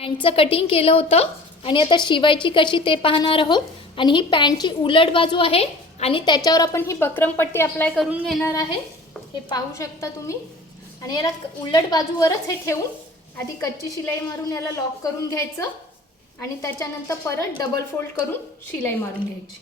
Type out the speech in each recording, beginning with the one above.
पॅन्टचं cutting केलं होतं आणि आता शिवायची कशी ते पाहणार आहोत. आणि ही पॅन्टची उलट बाजू आहे आणि त्याच्यावर आपण ही बक्रमपट्टी अप्लाय करून घेणार आहे. हे पाहू शकता तुम्ही. आणि याला उलट बाजूवरच हे ठेवून आधी कच्ची शिलाई मारून याला लॉक करून घ्यायचं आणि त्याच्यानंतर परत डबल फोल्ड करून शिलाई मारून घ्यायची.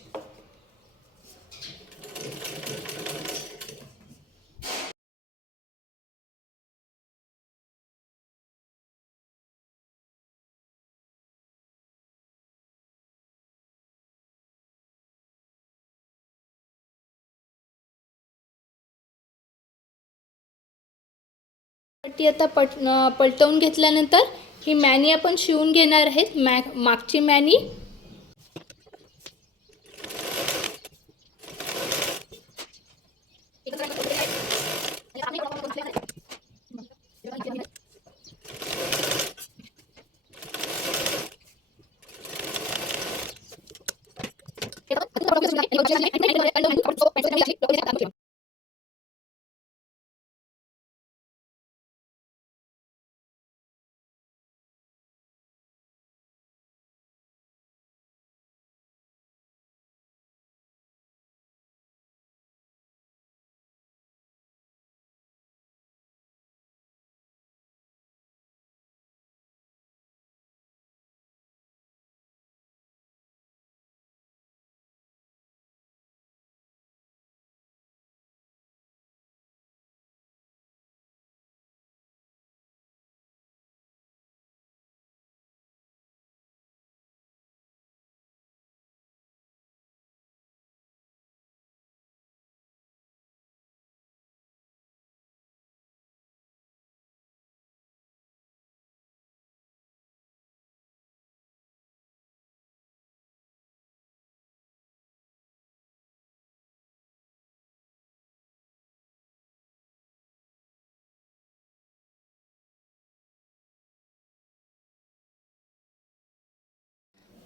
पट्टी आता पलटवून घेतल्यानंतर ही मॅनी आपण शिवून घेणार आहेत. मागची मॅनी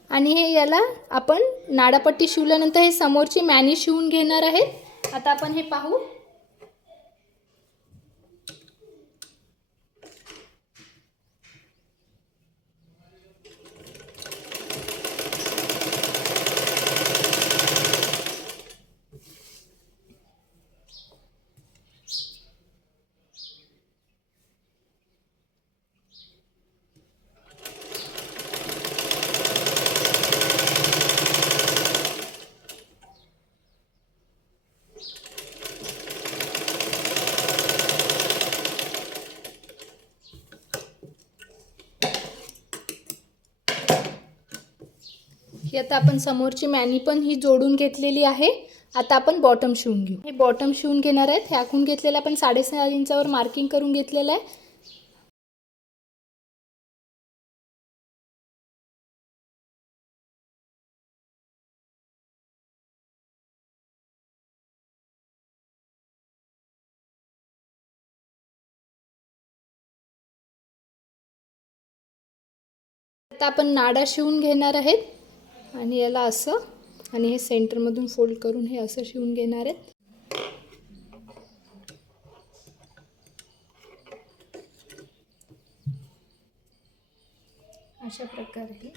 आणि हे याला आपण नाडापट्टी शिवल्यानंतर हे समोरची मॅनी शिवून घेणार आहेत. आता आपण हे पाहू. ही आता आपण समोरची मॅनी पण ही जोडून घेतलेली आहे. आता आपण बॉटम शिवून घेऊ. हे बॉटम शिवून घेणार आहेत. हे आखून घेतलेलं आपण 6.5 इंचावर मार्किंग करून घेतलेलं आहे. आता आपण नाडा शिवून घेणार आहेत आणि याला असं आणि हे सेंटरमधून फोल्ड करून हे असं शिवून घेणार आहेत. अशा प्रकारे